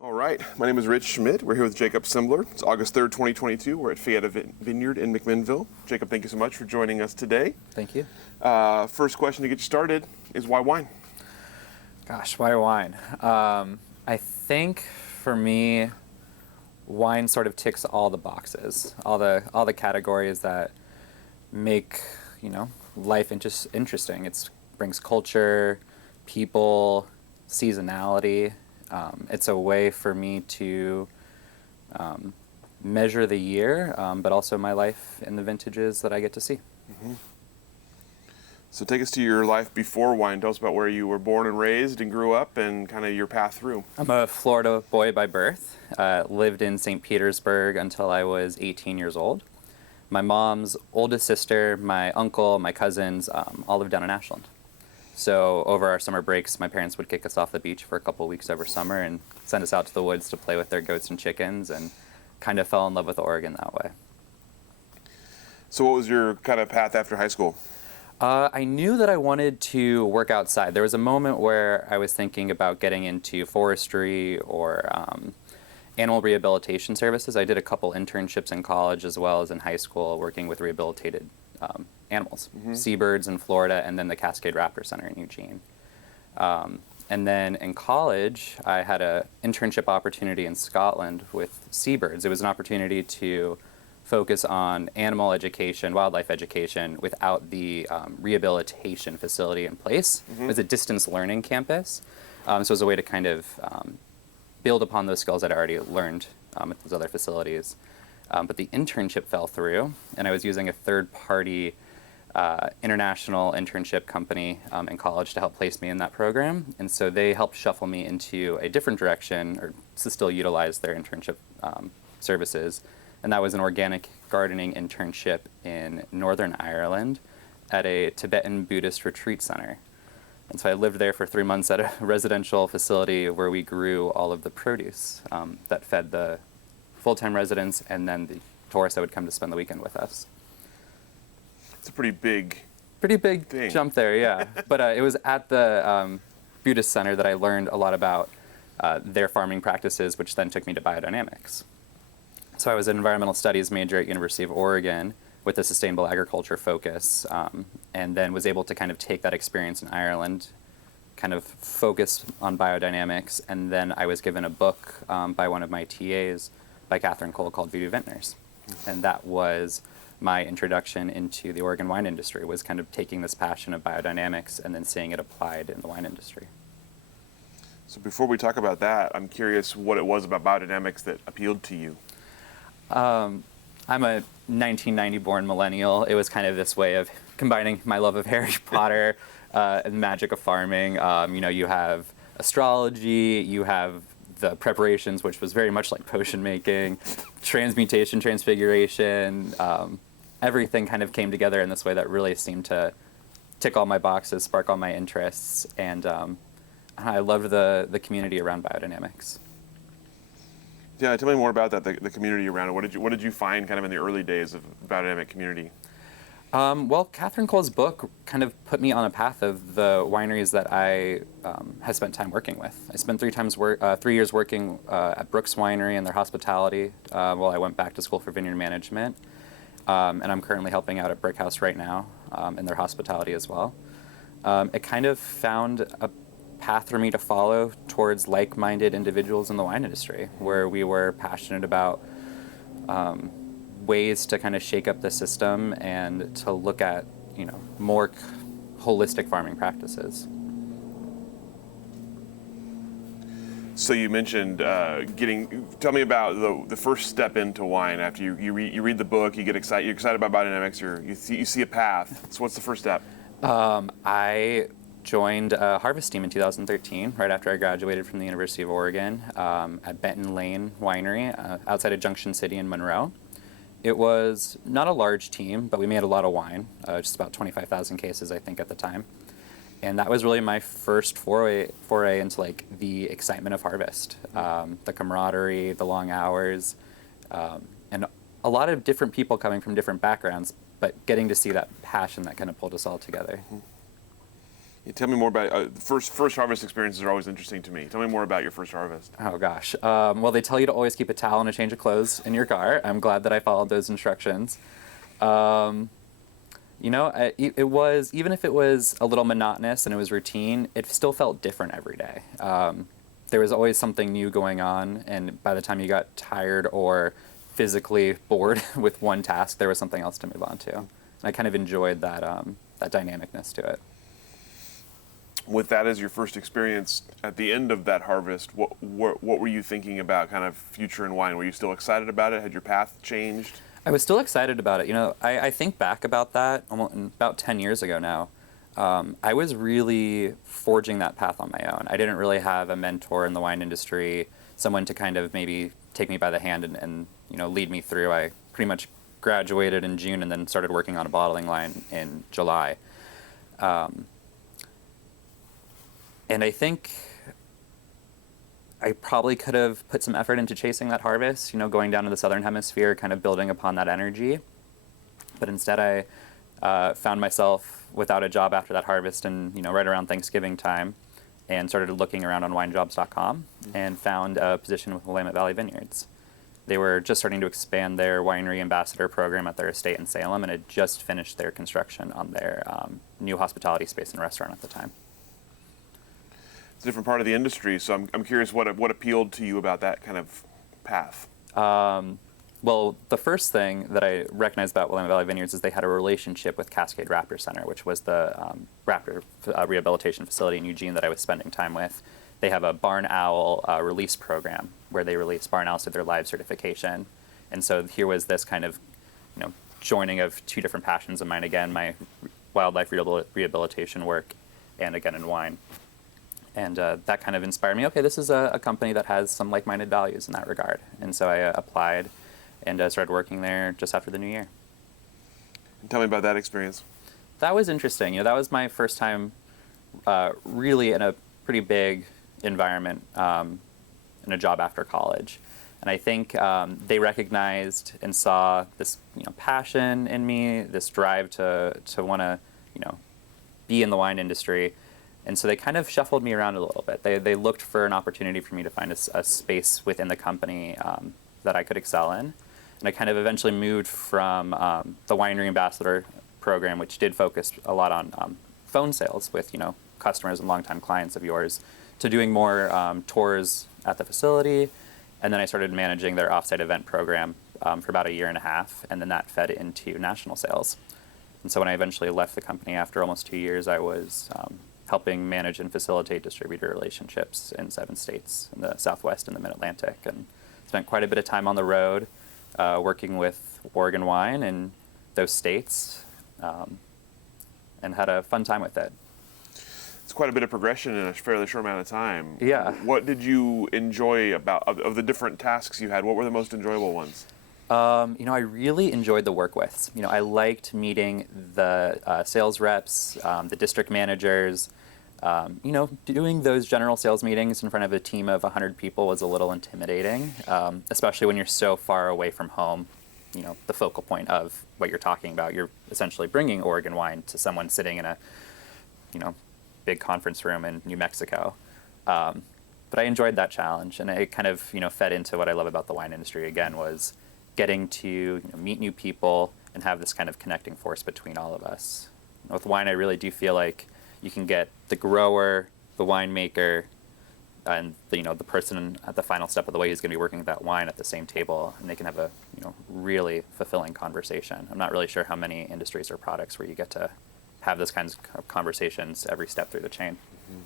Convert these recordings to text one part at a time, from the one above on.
All right, my name is Rich Schmidt. We're here with Jacob Sembler. It's August 3rd, 2022. We're at Fayetta Vineyard in McMinnville. Jacob, thank you so much for joining us today. Thank you. First question to get you started is why wine? Gosh, why wine? I think for me, wine sort of ticks all the boxes, all the categories that make life interesting. It brings culture, people, seasonality. It's a way for me to measure the year, but also my life in the vintages that I get to see. Mm-hmm. So take us to your life before wine. Tell us about where you were born and raised and grew up and kind of your path through. I'm a Florida boy by birth. Lived in St. Petersburg until I was 18 years old. My mom's oldest sister, my uncle, my cousins all lived down in Ashland. So over our summer breaks, my parents would kick us off the beach for a couple of weeks over summer and send us out to the woods to play with their goats and chickens, and kind of fell in love with Oregon that way. So what was your kind of path after high school? I knew that I wanted to work outside. There was a moment where I was thinking about getting into forestry or animal rehabilitation services. I did a couple internships in college as well as in high school working with rehabilitated animals, seabirds in Florida, and then the Cascade Raptor Center in Eugene. And then in college, I had an internship opportunity in Scotland with seabirds. It was an opportunity to focus on animal education, wildlife education, without the rehabilitation facility in place. It was a distance learning campus. So it was a way to kind of build upon those skills that I already learned at those other facilities. But the internship fell through, and I was using a third-party international internship company in college to help place me in that program. And so they helped shuffle me into a different direction, or to still utilize their internship services. And that was an organic gardening internship in Northern Ireland at a Tibetan Buddhist retreat center. And so I lived there for 3 months at a residential facility where we grew all of the produce that fed the full-time residents and then the tourists that would come to spend the weekend with us. It's a pretty big thing. Jump there, yeah. But it was at the Buddhist Center that I learned a lot about their farming practices, which then took me to biodynamics. So I was an environmental studies major at University of Oregon with a sustainable agriculture focus, and then was able to kind of take that experience in Ireland, kind of focus on biodynamics, and then I was given a book by one of my TAs, by Catherine Cole, called Voodoo Vintners. And that was my introduction into the Oregon wine industry, was kind of taking this passion of biodynamics and then seeing it applied in the wine industry. So before we talk about that, I'm curious what it was about biodynamics that appealed to you. I'm a 1990 born millennial. It was kind of this way of combining my love of Harry Potter and the magic of farming. You have astrology, you have the preparations, which was very much like potion making, transmutation, transfiguration, everything kind of came together in this way that really seemed to tick all my boxes, spark all my interests, and I loved the community around biodynamics. Yeah, tell me more about that, the community around it. What did you find kind of in the early days of biodynamic community? Well, Catherine Cole's book kind of put me on a path of the wineries that I have spent time working with. I spent 3 years working at Brooks Winery in their hospitality while I went back to school for vineyard management. And I'm currently helping out at Brickhouse right now in their hospitality as well. It kind of found a path for me to follow towards like-minded individuals in the wine industry, where we were passionate about ways to kind of shake up the system and to look at, more holistic farming practices. So you mentioned tell me about the first step into wine after you read the book, you're excited about biodynamics, you see a path. So what's the first step? I joined a harvest team in 2013, right after I graduated from the University of Oregon, at Benton Lane Winery outside of Junction City in Monroe. It was not a large team, but we made a lot of wine, just about 25,000 cases, I think, at the time. And that was really my first foray into like the excitement of harvest, the camaraderie, the long hours, and a lot of different people coming from different backgrounds, but getting to see that passion that kind of pulled us all together. Tell me more about first harvest experiences are always interesting to me. Tell me more about your first harvest. Oh gosh. Well, they tell you to always keep a towel and a change of clothes in your car. I'm glad that I followed those instructions. It was, even if it was a little monotonous and it was routine, it still felt different every day. There was always something new going on, and by the time you got tired or physically bored with one task, there was something else to move on to. And I kind of enjoyed that dynamicness to it. With that as your first experience, at the end of that harvest, what were you thinking about kind of future in wine? Were you still excited about it? Had your path changed? I was still excited about it. I think back about that about 10 years ago now. I was really forging that path on my own. I didn't really have a mentor in the wine industry, someone to kind of maybe take me by the hand and lead me through. I pretty much graduated in June and then started working on a bottling line in July. And I think I probably could have put some effort into chasing that harvest, going down to the Southern Hemisphere, kind of building upon that energy. But instead I found myself without a job after that harvest and, right around Thanksgiving time, and started looking around on winejobs.com and found a position with Willamette Valley Vineyards. They were just starting to expand their winery ambassador program at their estate in Salem and had just finished their construction on their new hospitality space and restaurant at the time. It's a different part of the industry, so I'm curious what appealed to you about that kind of path. Well, the first thing that I recognized about Willamette Valley Vineyards is they had a relationship with Cascade Raptor Center, which was the raptor rehabilitation facility in Eugene that I was spending time with. They have a barn owl release program where they release barn owls to their live certification. And so here was this kind of, joining of two different passions of mine. Again, my wildlife rehabilitation work, and again in wine. And that kind of inspired me. Okay, this is a company that has some like-minded values in that regard. And so I applied and started working there just after the new year. Tell me about that experience. That was interesting. That was my first time really in a pretty big environment in a job after college. And I think they recognized and saw this passion in me, this drive to want to be in the wine industry. And so they kind of shuffled me around a little bit. They looked for an opportunity for me to find a space within the company that I could excel in. And I kind of eventually moved from the winery ambassador program, which did focus a lot on phone sales with customers and longtime clients of yours, to doing more tours at the facility. And then I started managing their offsite event program for about a year and a half, and then that fed into national sales. And so when I eventually left the company after almost 2 years, I was helping manage and facilitate distributor relationships in 7 states in the Southwest and the Mid-Atlantic, and spent quite a bit of time on the road working with Oregon wine in those states, and had a fun time with it. It's quite a bit of progression in a fairly short amount of time. Yeah. What did you enjoy of the different tasks you had? What were the most enjoyable ones? I really enjoyed the work with. I liked meeting the sales reps, the district managers. Doing those general sales meetings in front of a team of 100 people was a little intimidating, especially when you're so far away from home. The focal point of what you're talking about. You're essentially bringing Oregon wine to someone sitting in a, big conference room in New Mexico. But I enjoyed that challenge, and it kind of, fed into what I love about the wine industry. Again, was getting to meet new people and have this kind of connecting force between all of us. With wine, I really do feel like you can get the grower, the winemaker, and the person at the final step of the way who's going to be working with that wine at the same table, and they can have a really fulfilling conversation. I'm not really sure how many industries or products where you get to have those kinds of conversations every step through the chain. Mm-hmm.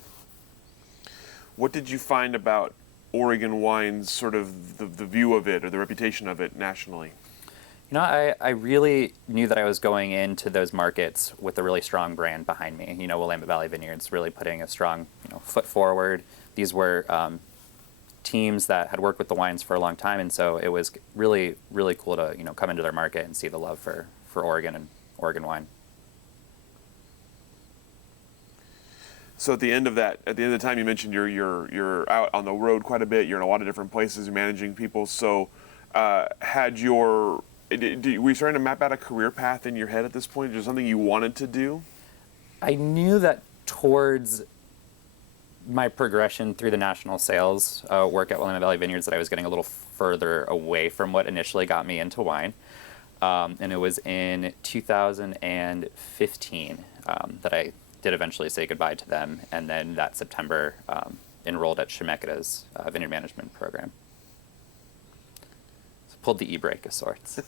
What did you find about Oregon wine's sort of the view of it or the reputation of it nationally? I really knew that I was going into those markets with a really strong brand behind me. Willamette Valley Vineyards really putting a strong foot forward. These were teams that had worked with the wines for a long time, and so it was really, really cool to come into their market and see the love for Oregon and Oregon wine. So at the end of the time, you mentioned you're out on the road quite a bit. You're in a lot of different places. You're managing people. So were you starting to map out a career path in your head at this point? Is there something you wanted to do? I knew that towards my progression through the national sales work at Willamette Valley Vineyards that I was getting a little further away from what initially got me into wine. And it was in 2015 that I did eventually say goodbye to them, and then that September enrolled at Schmidt vineyard management program. So pulled the e-brake of sorts.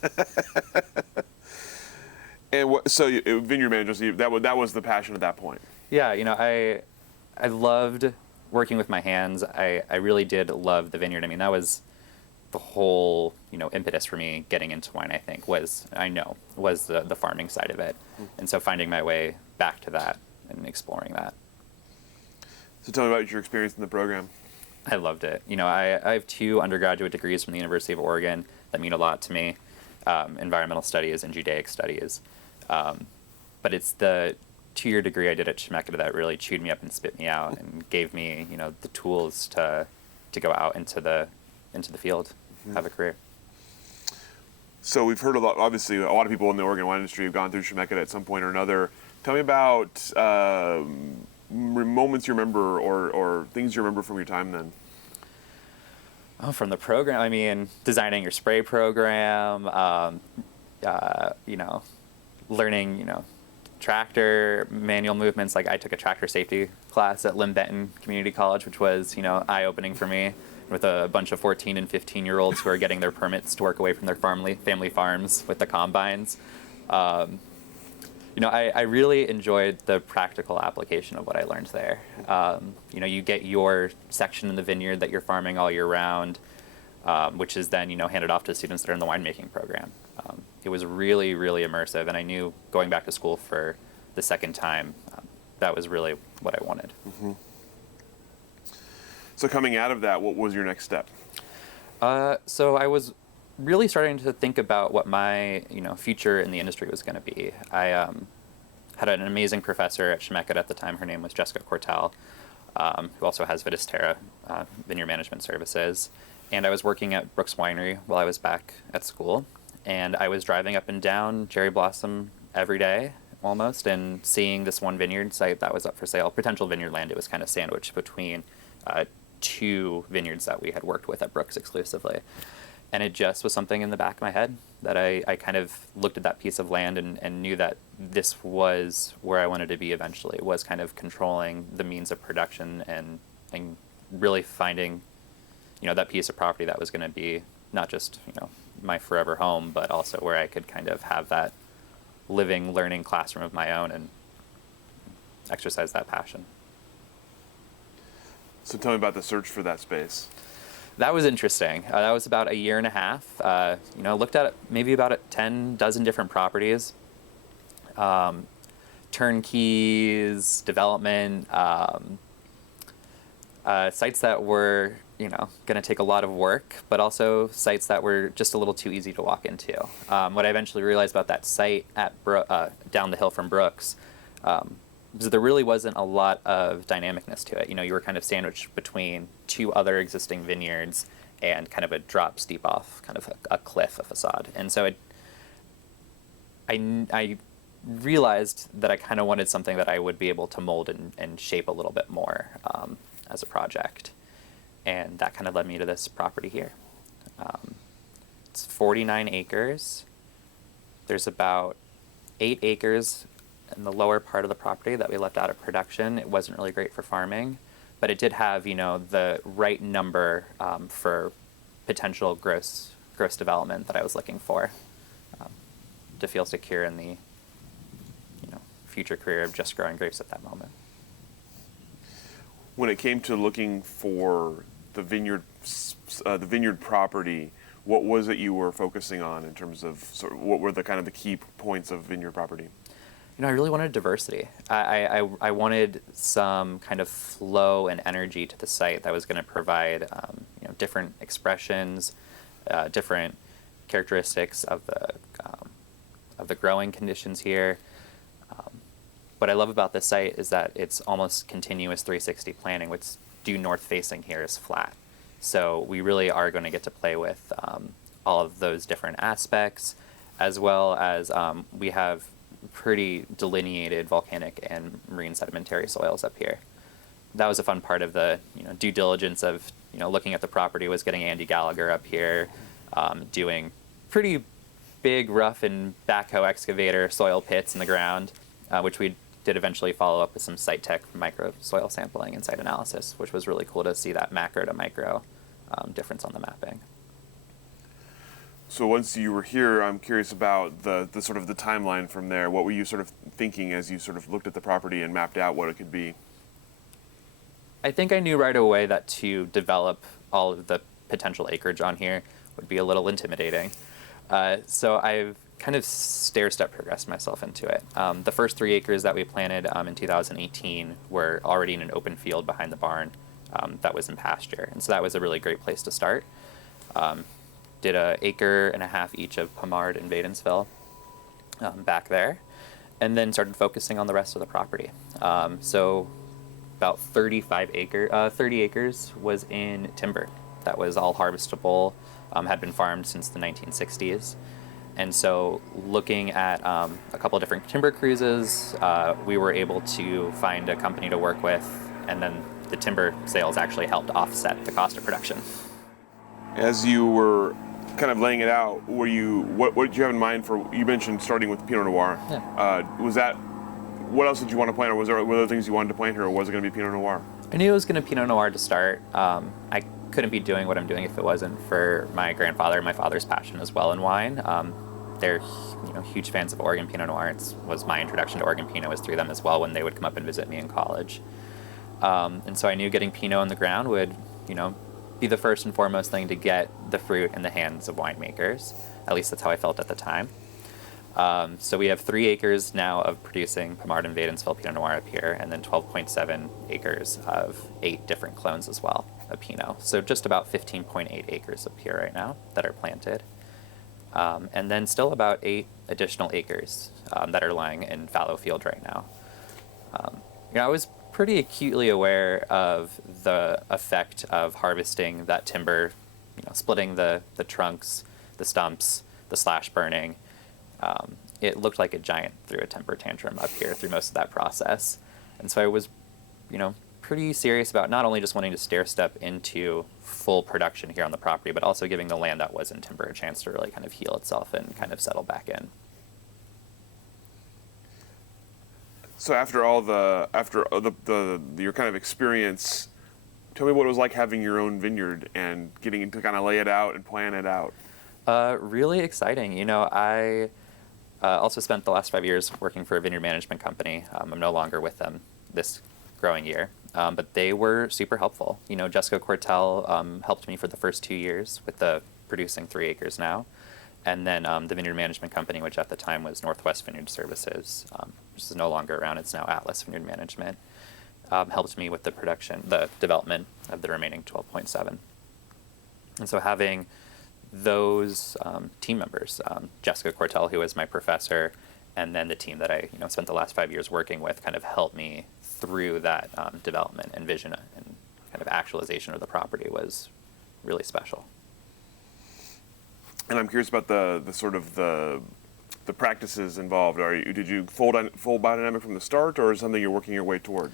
And so vineyard managers, that was the passion at that point. Yeah, I loved working with my hands. I really did love the vineyard. I mean, that was the whole, impetus for me getting into wine, I think, was the farming side of it. And so finding my way back to that and exploring that. So tell me about your experience in the program. I loved it. I have 2 undergraduate degrees from the University of Oregon that mean a lot to me, environmental studies and Judaic studies. But it's the 2-year degree I did at Schmidt that really chewed me up and spit me out and gave me, the tools to go out into the field, have a career. So we've heard obviously a lot of people in the Oregon wine industry have gone through Schmidt at some point or another. Tell me about moments you remember or things you remember from your time then. Oh, from the program, I mean, designing your spray program, learning, tractor manual movements. Like I took a tractor safety class at Benton Community College, which was, eye-opening for me, with a bunch of 14 and 15-year-olds who are getting their permits to work away from their family farms with the combines. I really enjoyed the practical application of what I learned there. You get your section in the vineyard that you're farming all year round, which is then, handed off to students that are in the winemaking program. It was really, really immersive, and I knew going back to school for the second time, that was really what I wanted. Mm-hmm. So coming out of that, what was your next step? So I was really starting to think about what my future in the industry was going to be. I had an amazing professor at Schmidt at the time. Her name was Jessica Cortell, who also has Vitis Terra vineyard management services. And I was working at Brooks Winery while I was back at school. And I was driving up and down Cherry Blossom every day, almost, and seeing this one vineyard site that was up for sale, potential vineyard land. It was kind of sandwiched between 2 vineyards that we had worked with at Brooks exclusively. And it just was something in the back of my head that I kind of looked at that piece of land and knew that this was where I wanted to be eventually, was kind of controlling the means of production and really finding, that piece of property that was going to be not just, my forever home, but also where I could kind of have that living, learning classroom of my own and exercise that passion. So tell me about the search for that space. That was interesting. That was about a year and a half. Looked at maybe about 10 dozen different properties, turnkeys, development, sites that were, going to take a lot of work, but also sites that were just a little too easy to walk into. What I eventually realized about that site at down the hill from Brooks was that there really wasn't a lot of dynamicness to it. You were kind of sandwiched between 2 other existing vineyards and kind of a drop steep off, kind of a cliff, a facade. And so I realized that I kind of wanted something that I would be able to mold and shape a little bit more as a project. And that kind of led me to this property here. It's 49 acres. There's about 8 acres in the lower part of the property that we left out of production. It wasn't really great for farming, but it did have, the right number for potential gross development that I was looking for to feel secure in the, future career of just growing grapes at that moment. When it came to looking for the vineyard property, what was it you were focusing on in terms of what were the kind of the key points of vineyard property? I really wanted diversity. I wanted some kind of flow and energy to the site that was going to provide different expressions, different characteristics of the growing conditions here. What I love about this site is that it's almost continuous 360 planting, which due north facing here is flat. So we really are going to get to play with all of those different aspects, as well as we have pretty delineated volcanic and marine sedimentary soils up here. That was a fun part of the due diligence of looking at the property, was getting Andy Gallagher up here, doing pretty big, rough and backhoe excavator soil pits in the ground, which we did eventually follow up with some site tech micro soil sampling and site analysis, which was really cool to see that macro to micro difference on the mapping. So once you were here, I'm curious about the sort of the timeline from there. What were you sort of thinking as you sort of looked at the property and mapped out what it could be? I think I knew right away that to develop all of the potential acreage on here would be a little intimidating. So I've kind of stair-step progressed myself into it. The first 3 acres that we planted in 2018 were already in an open field behind the barn that was in pasture. And so that was a really great place to start. Did 1.5 acres each of Pomard and Wadensville back there, and then started focusing on the rest of the property. So about 30 acres was in timber. That was all harvestable, had been farmed since the 1960s. And so looking at a couple of different timber cruises, we were able to find a company to work with, and then the timber sales actually helped offset the cost of production. As you were kind of laying it out, what did you have in mind for, you mentioned starting with Pinot Noir. Yeah. What else did you want to plant, or were there other things you wanted to plant here, or was it going to be Pinot Noir? I knew it was going to be Pinot Noir to start. I couldn't be doing what I'm doing if it wasn't for my grandfather and my father's passion as well in wine. They're huge fans of Oregon Pinot Noir. It was my introduction to Oregon Pinot was through them as well when they would come up and visit me in college. And so I knew getting Pinot in the ground would, be the first and foremost thing to get the fruit in the hands of winemakers. At least that's how I felt at the time. So we have 3 acres now of producing Pomard and Wadensville Pinot Noir up here, and then 12.7 acres of 8 different clones as well of Pinot. So just about 15.8 acres up here right now that are planted. And then still about 8 additional acres that are lying in fallow field right now. I was pretty acutely aware of the effect of harvesting that timber, splitting the trunks, the stumps, the slash burning. It looked like a giant threw a temper tantrum up here through most of that process. And so I was, pretty serious about not only just wanting to stair step into full production here on the property, but also giving the land that was in timber a chance to really kind of heal itself and kind of settle back in. So after your kind of experience, tell me what it was like having your own vineyard and getting to kind of lay it out and plan it out. Really exciting. I also spent the last 5 years working for a vineyard management company. I'm no longer with them this growing year, but they were super helpful. Jessica Cortell helped me for the first 2 years with the producing 3 acres now. And then the vineyard management company, which at the time was Northwest Vineyard Services, which is no longer around, it's now Atlas Vineyard Management, helped me with the development of the remaining 12.7. And so having those team members, Jessica Cortell, who was my professor, and then the team that I spent the last 5 years working with, kind of helped me through that development and vision and kind of actualization of the property was really special. And I'm curious about the sort of the practices involved. Did you full biodynamic from the start, or is it something you're working your way toward?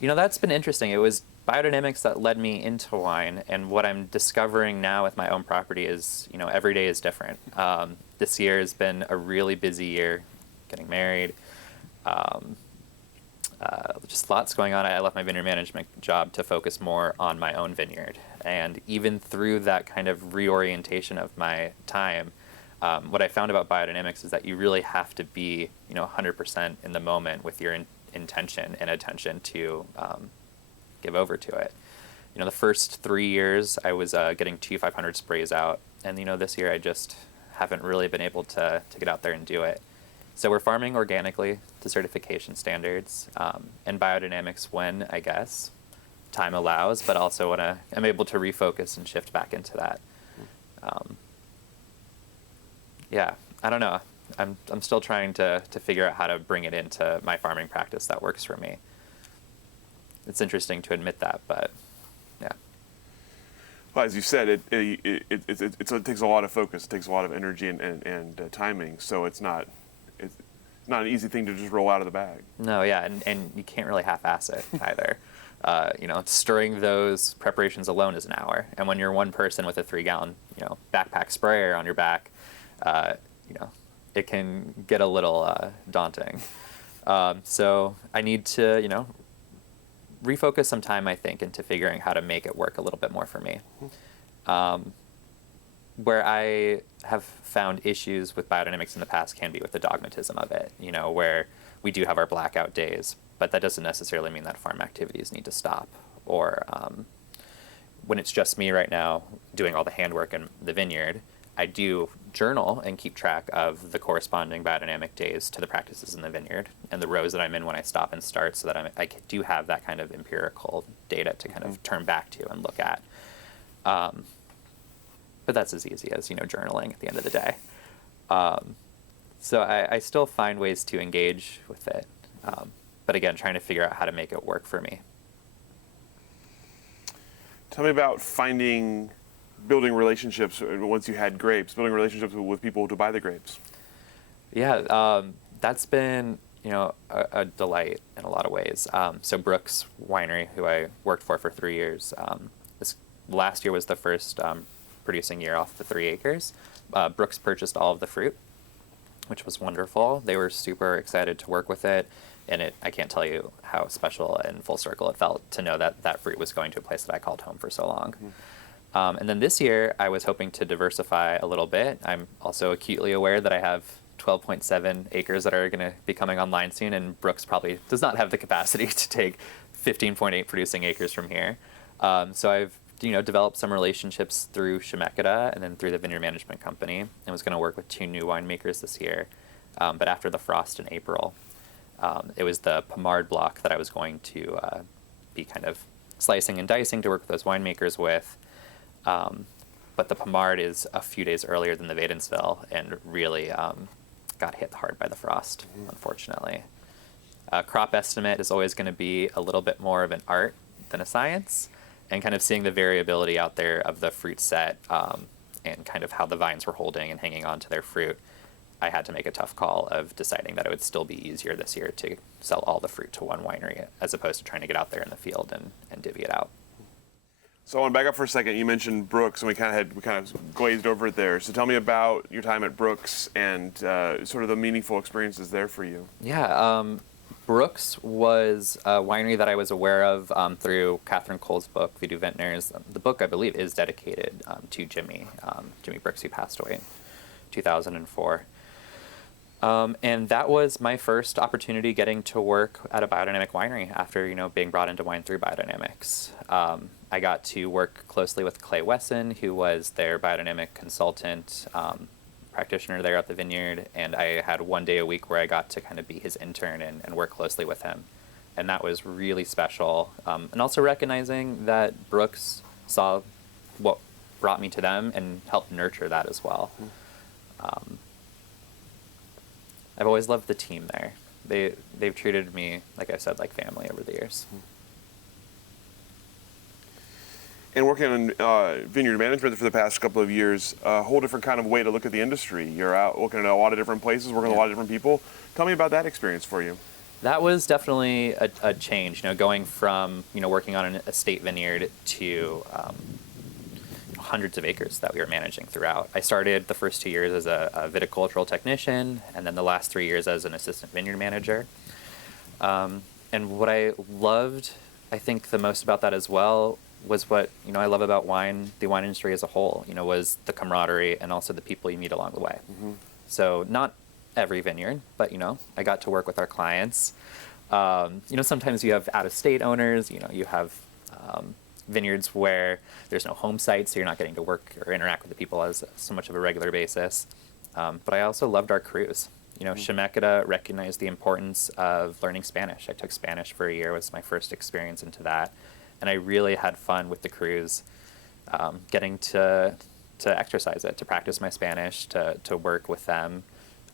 That's been interesting. It was biodynamics that led me into wine, and what I'm discovering now with my own property is, every day is different. This year has been a really busy year, getting married, just lots going on. I left my vineyard management job to focus more on my own vineyard. And even through that kind of reorientation of my time, what I found about biodynamics is that you really have to be, 100% in the moment with your intention and attention to give over to it. The first 3 years I was getting 500 sprays out, and this year I just haven't really been able to get out there and do it. So we're farming organically to certification standards, and biodynamics when, I guess, time allows, but also when I'm able to refocus and shift back into that. I don't know. I'm still trying to figure out how to bring it into my farming practice that works for me. It's interesting to admit that, but yeah. Well, as you said, it takes a lot of focus. It takes a lot of energy and timing. So it's not. Not an easy thing to just roll out of the bag. No, yeah, and you can't really half-ass it either. Stirring those preparations alone is an hour, and when you're one person with a 3-gallon, backpack sprayer on your back, it can get a little daunting. So I need to, refocus some time, I think, into figuring how to make it work a little bit more for me. Where I have found issues with biodynamics in the past can be with the dogmatism of it, where we do have our blackout days, but that doesn't necessarily mean that farm activities need to stop. Or when it's just me right now doing all the handwork in the vineyard, I do journal and keep track of the corresponding biodynamic days to the practices in the vineyard and the rows that I'm in when I stop and start, so that I do have that kind of empirical data to kind of turn back to and look at. But that's as easy as, journaling at the end of the day. So I still find ways to engage with it. But again, trying to figure out how to make it work for me. Tell me about building relationships once you had grapes, building relationships with people to buy the grapes. Yeah, that's been, a delight in a lot of ways. So Brooks Winery, who I worked for 3 years, this last year was the first producing year off the 3 acres. Brooks purchased all of the fruit, which was wonderful. They were super excited to work with it, and I can't tell you how special and full circle it felt to know that that fruit was going to a place that I called home for so long. And then this year, I was hoping to diversify a little bit. I'm also acutely aware that I have 12.7 acres that are going to be coming online soon, and Brooks probably does not have the capacity to take 15.8 producing acres from here. So I've developed some relationships through Shemeketa and then through the Vineyard Management Company, and was going to work with 2 new winemakers this year. But after the frost in April, it was the Pomard block that I was going to be kind of slicing and dicing to work with those winemakers with. But the Pomard is a few days earlier than the Wadensville and really got hit hard by the frost, unfortunately. Crop estimate is always going to be a little bit more of an art than a science, and kind of seeing the variability out there of the fruit set and kind of how the vines were holding and hanging on to their fruit, I had to make a tough call of deciding that it would still be easier this year to sell all the fruit to one winery as opposed to trying to get out there in the field and divvy it out. So I want to back up for a second. You mentioned Brooks, and we kind of glazed over it there. So tell me about your time at Brooks and sort of the meaningful experiences there for you. Yeah, Brooks was a winery that I was aware of through Catherine Cole's book, Voodoo Vintners. The book, I believe, is dedicated to Jimmy Brooks, who passed away in 2004. And that was my first opportunity getting to work at a biodynamic winery after, being brought into wine through Biodynamics. I got to work closely with Clay Wesson, who was their biodynamic consultant, practitioner there at the vineyard, and I had 1 day a week where I got to kind of be his intern and work closely with him. And that was really special. And also recognizing that Brooks saw what brought me to them and helped nurture that as well. I've always loved the team there. They've treated me, like I said, like family over the years. And working on vineyard management for the past couple of years, a whole different kind of way to look at the industry. You're out looking at a lot of different places, working with a lot of different people. Tell me about that experience for you. That was definitely a change, going from, working on an estate vineyard to hundreds of acres that we were managing throughout. I started the first 2 years as a viticultural technician, and then the last 3 years as an assistant vineyard manager. And what I loved, I think, the most about that as well was what, I love about wine, the wine industry as a whole, was the camaraderie and also the people you meet along the way. So not every vineyard, but, I got to work with our clients. Sometimes you have out-of-state owners, you have vineyards where there's no home site, so you're not getting to work or interact with the people as so much of a regular basis. But I also loved our crews. Shemeketa recognized the importance of learning Spanish. I took Spanish for a year, was my first experience into that. And I really had fun with the crews, getting to exercise it, to practice my Spanish, to work with them.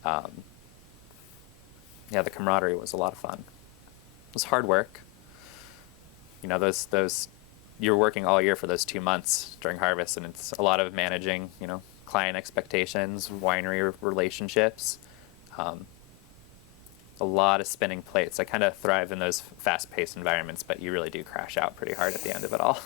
The camaraderie was a lot of fun. It was hard work. Those you're working all year for those 2 months during harvest, and it's a lot of managing, client expectations, winery relationships. a lot of spinning plates. I kind of thrive in those fast-paced environments, but you really do crash out pretty hard at the end of it all.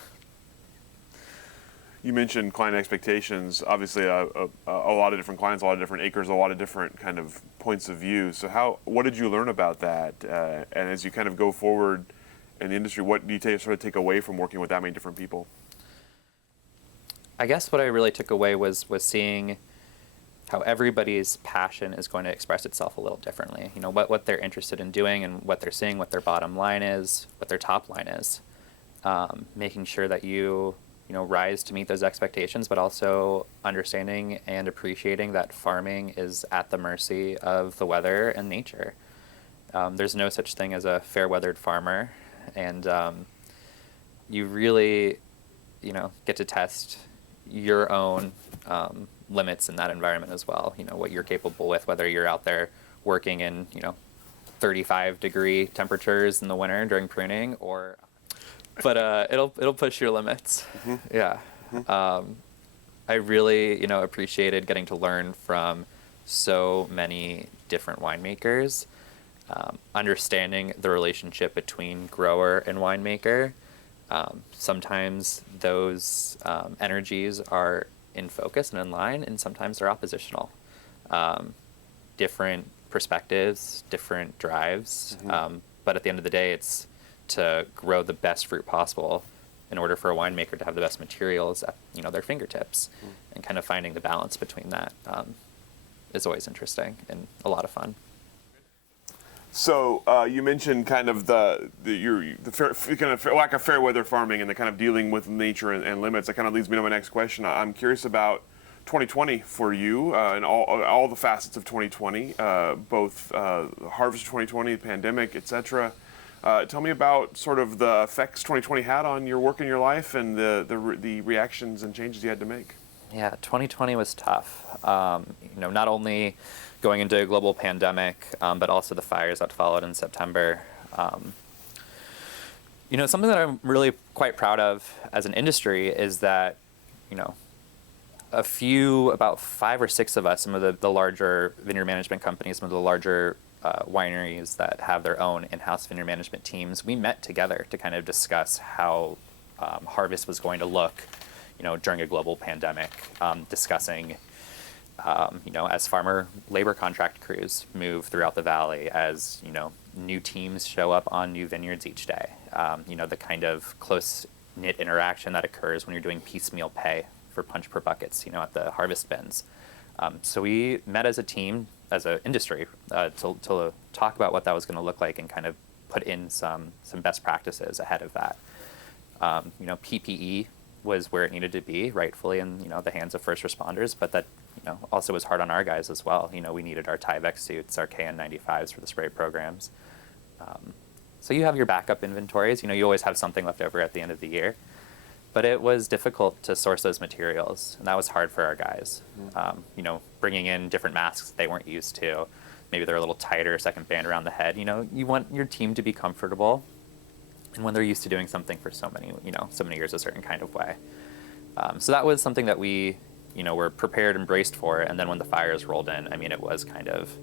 You mentioned client expectations. Obviously, a lot of different clients, a lot of different acres, a lot of different kind of points of view. So what did you learn about that? And as you kind of go forward in the industry, what do you sort of take away from working with that many different people? I guess what I really took away was seeing how everybody's passion is going to express itself a little differently. You know, what they're interested in doing and what they're seeing, what their bottom line is, what their top line is. Making sure that you rise to meet those expectations, but also understanding and appreciating that farming is at the mercy of the weather and nature. There's no such thing as a fair-weathered farmer, and you really, get to test your own limits in that environment as well. You know, what you're capable with, whether you're out there working in, 35-degree temperatures in the winter during pruning, but it'll push your limits. Mm-hmm. Yeah. Mm-hmm. I really, appreciated getting to learn from so many different winemakers, understanding the relationship between grower and winemaker. Sometimes those energies are in focus and in line, and sometimes they're oppositional. Different perspectives, different drives, mm-hmm. But at the end of the day, it's to grow the best fruit possible in order for a winemaker to have the best materials at their fingertips, mm-hmm. and kind of finding the balance between that is always interesting and a lot of fun. So you mentioned kind of the lack of fair weather farming and the kind of dealing with nature and limits. That kind of leads me to my next question. I'm curious about 2020 for you and all the facets of 2020, both harvest of 2020, pandemic, etc. Tell me about sort of the effects 2020 had on your work and your life, and the reactions and changes you had to make. Yeah, 2020 was tough. Not only going into a global pandemic, but also the fires that followed in September. Something that I'm really quite proud of as an industry is that, about 5 or 6 of us, some of the larger vineyard management companies, some of the larger wineries that have their own in-house vineyard management teams, we met together to kind of discuss how harvest was going to look, during a global pandemic, discussing as farmer labor contract crews move throughout the valley, as, new teams show up on new vineyards each day, the kind of close-knit interaction that occurs when you're doing piecemeal pay for punch per buckets, at the harvest bins. So we met as a team, as an industry, to talk about what that was going to look like and kind of put in some best practices ahead of that. PPE was where it needed to be, rightfully in the hands of first responders, but that also was hard on our guys as well. We needed our Tyvek suits, our KN95s for the spray programs. So you have your backup inventories. You always have something left over at the end of the year. But it was difficult to source those materials, and that was hard for our guys. Mm-hmm. Bringing in different masks they weren't used to. Maybe they're a little tighter, second band around the head. You want your team to be comfortable, and when they're used to doing something for so many years a certain kind of way. So that was something that we, were prepared and braced for. And then when the fires rolled in, it was kind of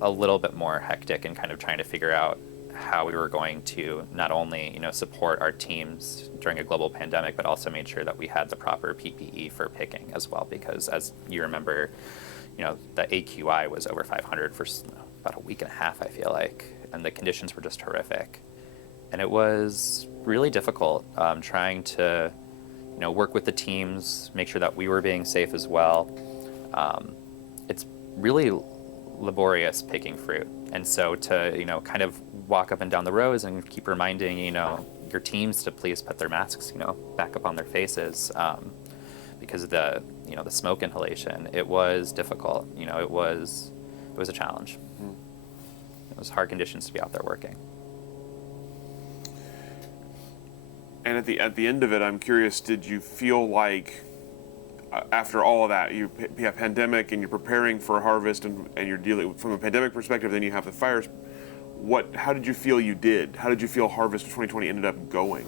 a little bit more hectic and kind of trying to figure out how we were going to not only, support our teams during a global pandemic, but also made sure that we had the proper PPE for picking as well. Because as you remember, the AQI was over 500 for about a week and a half, I feel like, and the conditions were just horrific. And it was really difficult trying to, work with the teams, make sure that we were being safe as well. It's really laborious picking fruit. And so to, kind of walk up and down the rows and keep reminding, your teams to please put their masks, back up on their faces because of the smoke inhalation. It was difficult. It was a challenge. Mm-hmm. It was hard conditions to be out there working. And at the end of it, I'm curious, did you feel like after all of that, you have pandemic and you're preparing for a harvest and you're dealing from a pandemic perspective, then you have the fires. How did you feel you did? How did you feel harvest of 2020 ended up going?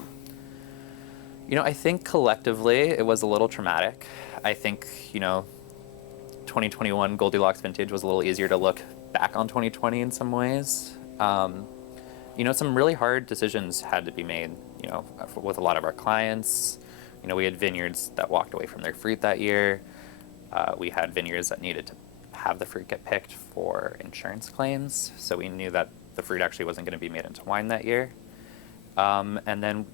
I think collectively it was a little traumatic. I think, 2021 Goldilocks vintage was a little easier to look back on 2020 in some ways. Some really hard decisions had to be made, with a lot of our clients. We had vineyards that walked away from their fruit that year. We had vineyards that needed to have the fruit get picked for insurance claims. So we knew that the fruit actually wasn't going to be made into wine that year. And then,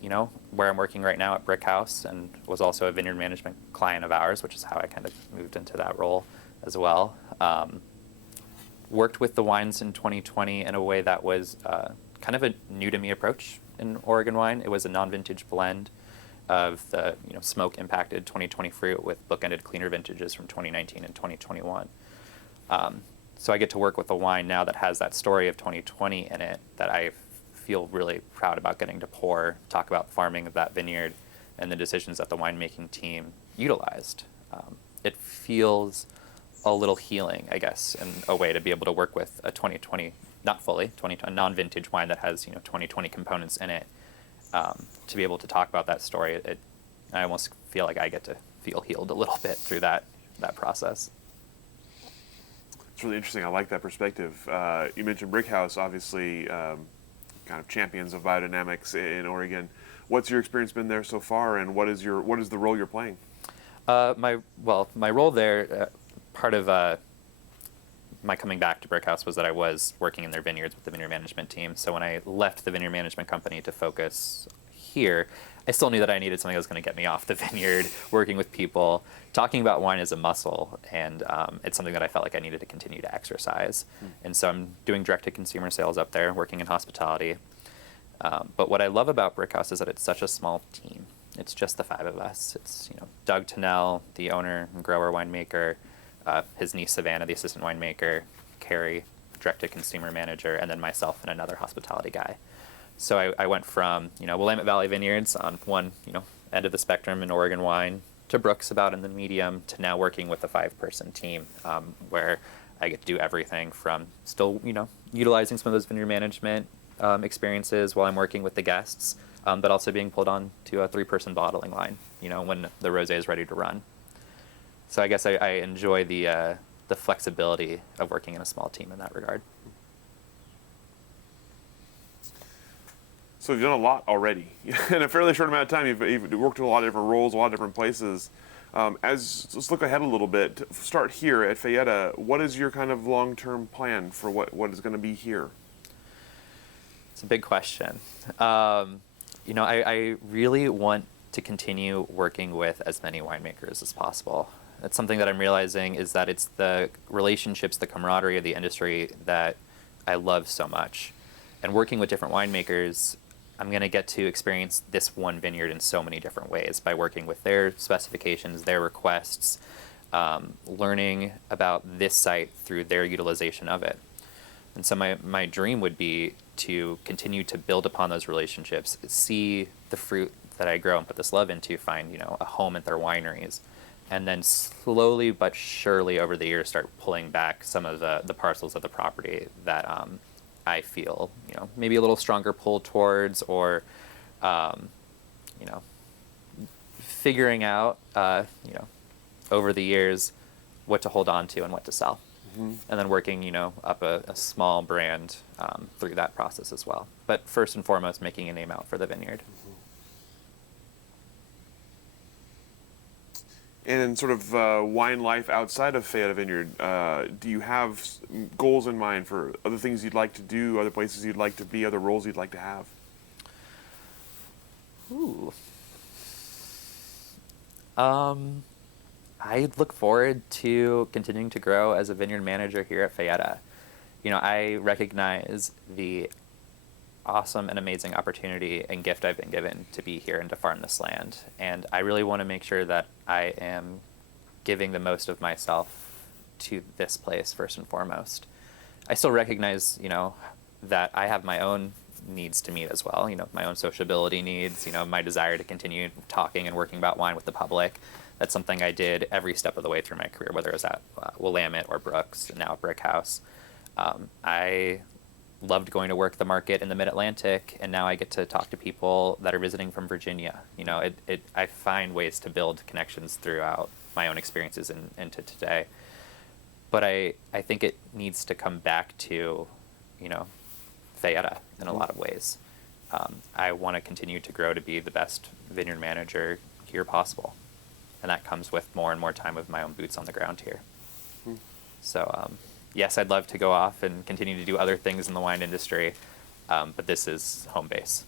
where I'm working right now at Brick House, and was also a vineyard management client of ours, which is how I kind of moved into that role as well. Worked with the wines in 2020 in a way that was kind of a new to me approach in Oregon wine. It was a non-vintage blend of the smoke impacted 2020 fruit with bookended cleaner vintages from 2019 and 2021. So I get to work with a wine now that has that story of 2020 in it that I feel really proud about getting to pour, talk about farming of that vineyard and the decisions that the winemaking team utilized. It feels a little healing, I guess, in a way, to be able to work with a 2020, not fully, a non-vintage wine that has 2020 components in it. To be able to talk about that story, I almost feel like I get to feel healed a little bit through that process. It's really interesting. I like that perspective. You mentioned Brick House, obviously, kind of champions of biodynamics in Oregon. What's your experience been there so far, and what is the role you're playing? My role there, part of my coming back to Brick House was that I was working in their vineyards with the vineyard management team. So when I left the vineyard management company to focus here, I still knew that I needed something that was going to get me off the vineyard, working with people. Talking about wine is a muscle, and it's something that I felt like I needed to continue to exercise. And so I'm doing direct-to-consumer sales up there, working in hospitality. But what I love about Brick House is that it's such a small team. It's just the five of us. It's Doug Tennell, the owner and grower winemaker, his niece Savannah, the assistant winemaker, Carrie, direct-to-consumer manager, and then myself and another hospitality guy. So I went from Willamette Valley Vineyards on one end of the spectrum in Oregon wine to Brooks about in the medium to now working with a 5-person team where I get to do everything from still utilizing some of those vineyard management experiences while I'm working with the guests, but also being pulled on to a 3-person bottling line when the rosé is ready to run. So I guess I enjoy the flexibility of working in a small team in that regard. So you've done a lot already. In a fairly short amount of time, you've worked in a lot of different roles, a lot of different places. Let's look ahead a little bit. Start here at Fayetta. What is your kind of long-term plan for what is going to be here? It's a big question. I really want to continue working with as many winemakers as possible. That's something that I'm realizing is that it's the relationships, the camaraderie of the industry that I love so much. And working with different winemakers, I'm going to get to experience this one vineyard in so many different ways by working with their specifications, their requests, learning about this site through their utilization of it. And so my dream would be to continue to build upon those relationships, see the fruit that I grow and put this love into find a home at their wineries, and then slowly but surely over the years start pulling back some of the parcels of the property that I feel maybe a little stronger pull towards, or figuring out over the years what to hold on to and what to sell. Mm-hmm. And then working up a small brand through that process as well, but first and foremost making a name out for the vineyard. Mm-hmm. And sort of wine life outside of Fayetta Vineyard, do you have goals in mind for other things you'd like to do, other places you'd like to be, other roles you'd like to have? Ooh. I look forward to continuing to grow as a vineyard manager here at Fayetta. I recognize the awesome and amazing opportunity and gift I've been given to be here and to farm this land. And I really want to make sure that I am giving the most of myself to this place first and foremost. I still recognize, that I have my own needs to meet as well, my own sociability needs, my desire to continue talking and working about wine with the public. That's something I did every step of the way through my career, whether it was at Willamette or Brooks, and now at Brick House. I loved going to work the market in the Mid-Atlantic, and now I get to talk to people that are visiting from Virginia. I find ways to build connections throughout my own experiences into today. But I think it needs to come back to, you know, Fayetta in a lot of ways. I want to continue to grow to be the best vineyard manager here possible. And that comes with more and more time with my own boots on the ground here. So, yes, I'd love to go off and continue to do other things in the wine industry, but this is home base.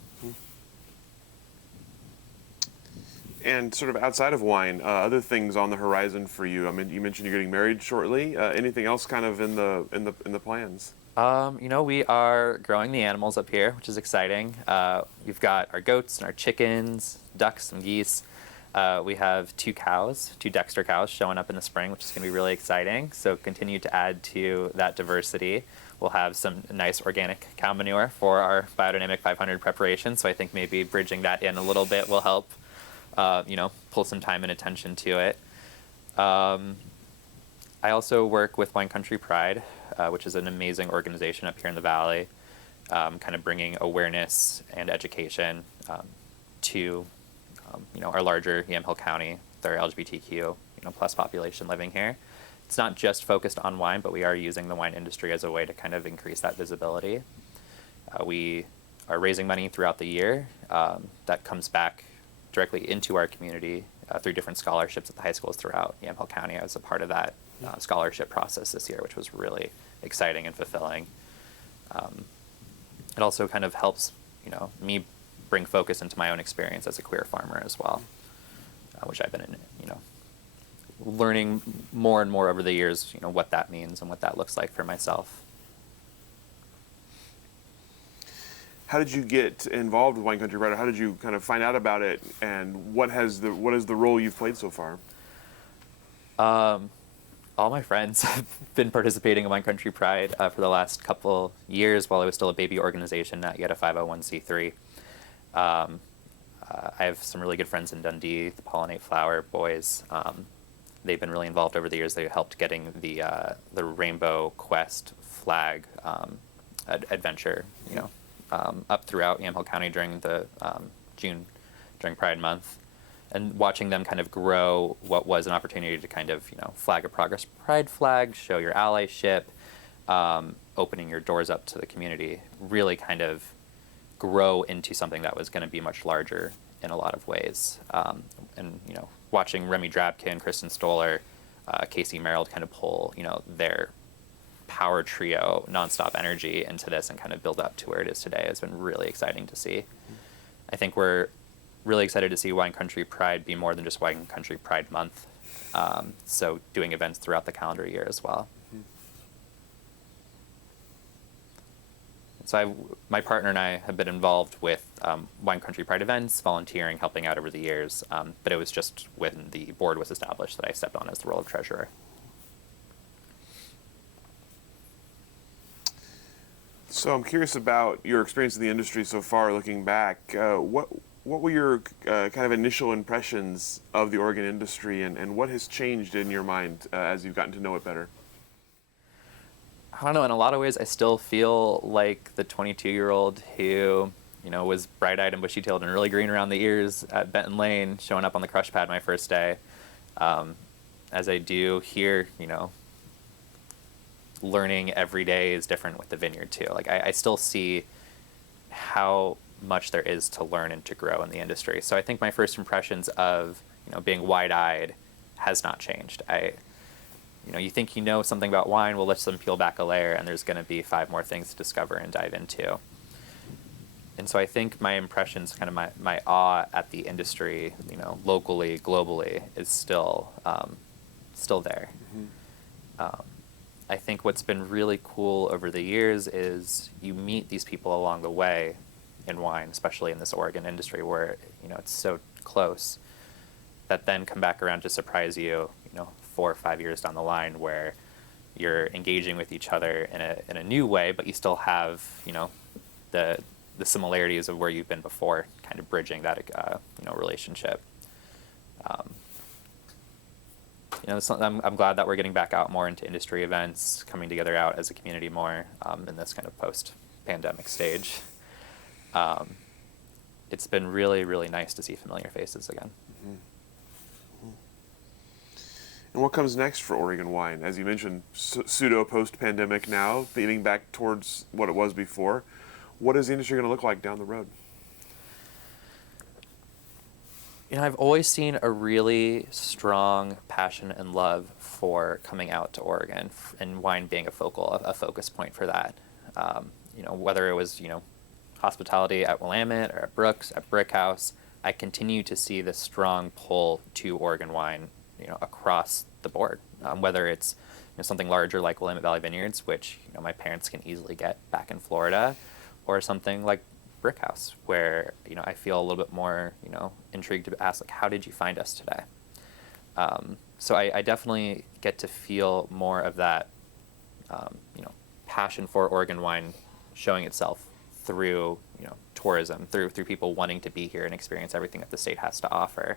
And sort of outside of wine, other things on the horizon for you. I mean, you mentioned you're getting married shortly. Anything else kind of in the plans? You know, we are growing the animals up here, which is exciting. We've got our goats and our chickens, ducks, some geese. We have two Dexter cows showing up in the spring, which is going to be really exciting. So continue to add to that diversity. We'll have some nice organic cow manure for our Biodynamic 500 preparation. So I think maybe bridging that in a little bit will help, you know, pull some time and attention to it. I also work with Wine Country Pride, which is an amazing organization up here in the Valley, kind of bringing awareness and education to you know, our larger Yamhill County, their LGBTQ, you know, plus population living here. It's not just focused on wine, but we are using the wine industry as a way to kind of increase that visibility. We are raising money throughout the year that comes back directly into our community through different scholarships at the high schools throughout Yamhill County. I was a part of that scholarship process this year, which was really exciting and fulfilling. It also kind of helps, you know, me bring focus into my own experience as a queer farmer as well, which I've been, you know, learning more and more over the years, you know, what that means and what that looks like for myself. How did you get involved with Wine Country Pride? How did you kind of find out about it, and what is the role you've played so far? All my friends have been participating in Wine Country Pride for the last couple years while I was still a baby organization, not yet a 501c3. I have some really good friends in Dundee, the Pollinate Flower boys. They've been really involved over the years. They helped getting the Rainbow Quest flag adventure, you know, up throughout Yamhill County during the June, during Pride Month, and watching them kind of grow what was an opportunity to kind of, you know, flag a Progress Pride flag, show your allyship, opening your doors up to the community, really kind of grow into something that was going to be much larger in a lot of ways. And, you know, watching Remy Drabkin, Kristen Stoller, Casey Merrill kind of pull, you know, their power trio, nonstop energy into this and kind of build up to where it is today has been really exciting to see. I think we're really excited to see Wine Country Pride be more than just Wine Country Pride Month. So doing events throughout the calendar year as well. So my partner and I have been involved with Wine Country Pride events, volunteering, helping out over the years, but it was just when the board was established that I stepped on as the role of treasurer. So I'm curious about your experience in the industry so far, looking back. What were your kind of initial impressions of the organ industry, and what has changed in your mind as you've gotten to know it better? I don't know, in a lot of ways, I still feel like the 22-year-old who, you know, was bright-eyed and bushy-tailed and really green around the ears at Benton Lane, showing up on the crush pad my first day. As I do here, you know, learning every day is different with the vineyard too. Like I still see how much there is to learn and to grow in the industry. So I think my first impressions of, you know, being wide-eyed has not changed. You know, you think you know something about wine, well, let's peel back a layer, and there's going to be 5 more things to discover and dive into. And so I think my impressions, kind of my awe at the industry, you know, locally, globally, is still there. I think what's been really cool over the years is you meet these people along the way in wine, especially in this Oregon industry where, you know, it's so close, that then come back around to surprise you, you know, 4 or 5 years down the line, where you're engaging with each other in a new way, but you still have, you know, the similarities of where you've been before, kind of bridging that you know, relationship. You know, I'm glad that we're getting back out more into industry events, coming together out as a community more in this kind of post-pandemic stage. It's been really, really nice to see familiar faces again. And what comes next for Oregon wine? As you mentioned, pseudo post-pandemic now, leading back towards what it was before. What is the industry going to look like down the road? I've always seen a really strong passion and love for coming out to Oregon, and wine being a focus point for that. Whether it was, hospitality at Willamette or at Brooks, at Brickhouse, I continue to see this strong pull to Oregon wine, across the board. Whether it's something larger like Willamette Valley Vineyards, which my parents can easily get back in Florida, or something like Brickhouse, where I feel a little bit more intrigued to ask, like, how did you find us today? So I definitely get to feel more of that passion for Oregon wine showing itself through tourism, through people wanting to be here and experience everything that the state has to offer.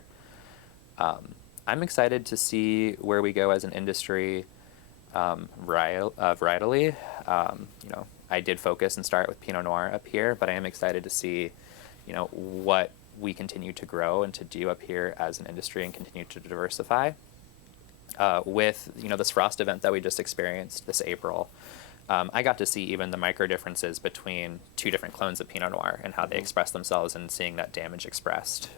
I'm excited to see where we go as an industry varietally. I did focus and start with Pinot Noir up here, but I am excited to see, what we continue to grow and to do up here as an industry and continue to diversify. With, this frost event that we just experienced this April, I got to see even the micro differences between two different clones of Pinot Noir and how they express themselves and seeing that damage expressed.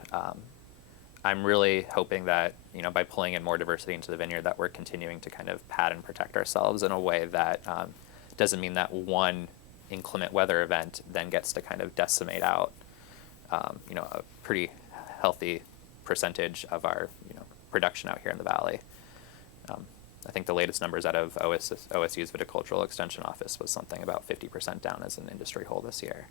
I'm really hoping that, by pulling in more diversity into the vineyard, that we're continuing to kind of pad and protect ourselves in a way that doesn't mean that one inclement weather event then gets to kind of decimate out, a pretty healthy percentage of our, production out here in the valley. I think the latest numbers out of OSU's Viticultural Extension Office was something about 50% down as an industry whole this year.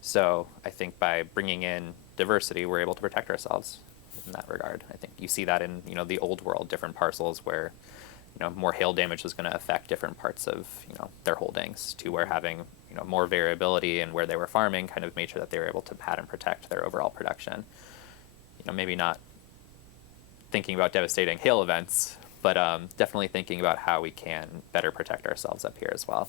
So I think by bringing in diversity, we're able to protect ourselves in that regard. I think you see that in, the old world, different parcels where, more hail damage was going to affect different parts of, their holdings, to where having, more variability in where they were farming kind of made sure that they were able to pad and protect their overall production. Maybe not thinking about devastating hail events, but definitely thinking about how we can better protect ourselves up here as well.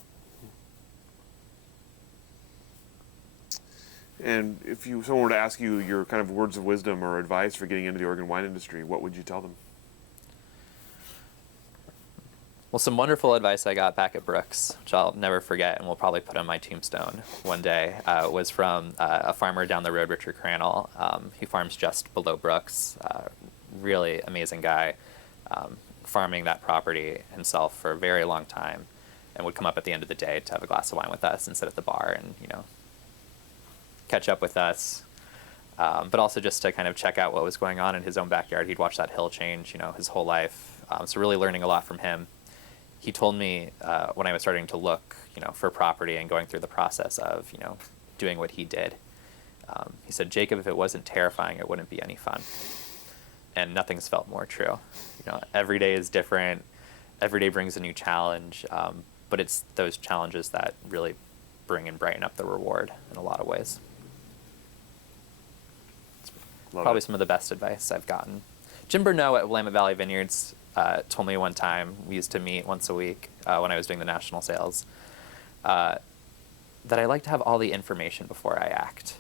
And if someone were to ask you your kind of words of wisdom or advice for getting into the Oregon wine industry, what would you tell them? Well, some wonderful advice I got back at Brooks, which I'll never forget and will probably put on my tombstone one day, was from a farmer down the road, Richard Crannell. He farms just below Brooks. Really amazing guy, farming that property himself for a very long time, and would come up at the end of the day to have a glass of wine with us and sit at the bar and, catch up with us. But also just to kind of check out what was going on in his own backyard. He'd watched that hill change, his whole life. So really learning a lot from him. He told me when I was starting to look, for property and going through the process of, doing what he did. He said, Jacob, if it wasn't terrifying, it wouldn't be any fun. And nothing's felt more true. Every day is different. Every day brings a new challenge. But it's those challenges that really bring and brighten up the reward in a lot of ways. Probably some of the best advice I've gotten. Jim Burnett at Willamette Valley Vineyards told me one time, we used to meet once a week when I was doing the national sales, that I like to have all the information before I act.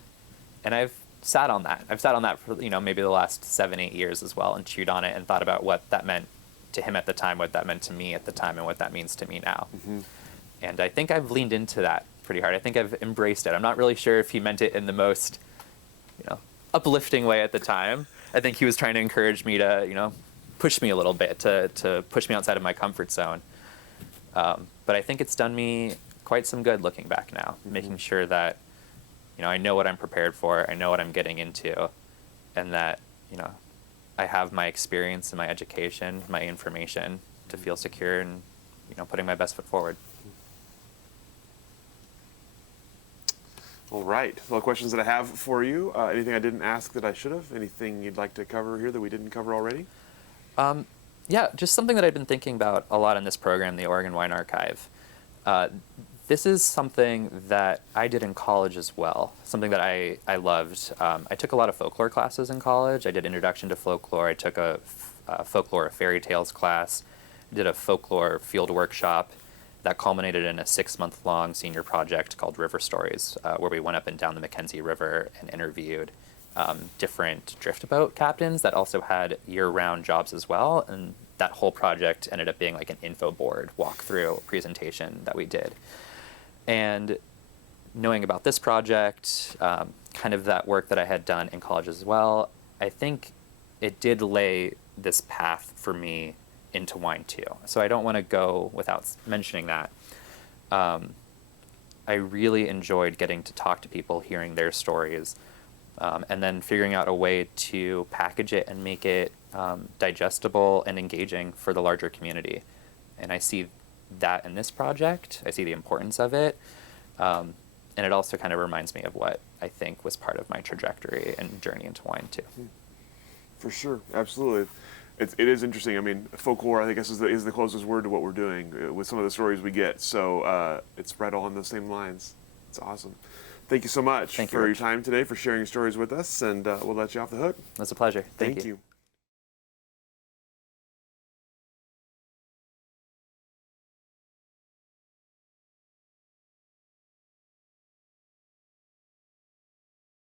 And I've sat on that. I've sat on that for, maybe the last 7-8 years as well, and chewed on it and thought about what that meant to him at the time, what that meant to me at the time, and what that means to me now. Mm-hmm. And I think I've leaned into that pretty hard. I think I've embraced it. I'm not really sure if he meant it in the most, uplifting way at the time. I think he was trying to encourage me to, push me a little bit, to push me outside of my comfort zone. But I think it's done me quite some good looking back now, making sure that, I know what I'm prepared for, I know what I'm getting into, and that, I have my experience and my education, my information to feel secure and, putting my best foot forward. All right. Well, questions that I have for you. Anything I didn't ask that I should have? Anything you'd like to cover here that we didn't cover already? Yeah, just something that I've been thinking about a lot in this program, the Oregon Wine Archive. This is something that I did in college as well, something that I loved. I took a lot of folklore classes in college. I did Introduction to Folklore. I took a folklore fairy tales class, did a folklore field workshop that culminated in a 6-month-long senior project called River Stories, where we went up and down the Mackenzie River and interviewed different drift boat captains that also had year-round jobs as well. And that whole project ended up being like an info board walkthrough presentation that we did. And knowing about this project, kind of that work that I had done in college as well, I think it did lay this path for me into wine too. So I don't want to go without mentioning that. I really enjoyed getting to talk to people, hearing their stories, and then figuring out a way to package it and make it digestible and engaging for the larger community. And I see that in this project. I see the importance of it. And it also kind of reminds me of what I think was part of my trajectory and journey into wine too. For sure, absolutely. It is interesting. I mean, folklore, I guess, is the closest word to what we're doing with some of the stories we get. So it's right along those same lines. It's awesome. Thank you so much for your time today, for sharing your stories with us, and we'll let you off the hook. It's a pleasure. Thank Thank you. you.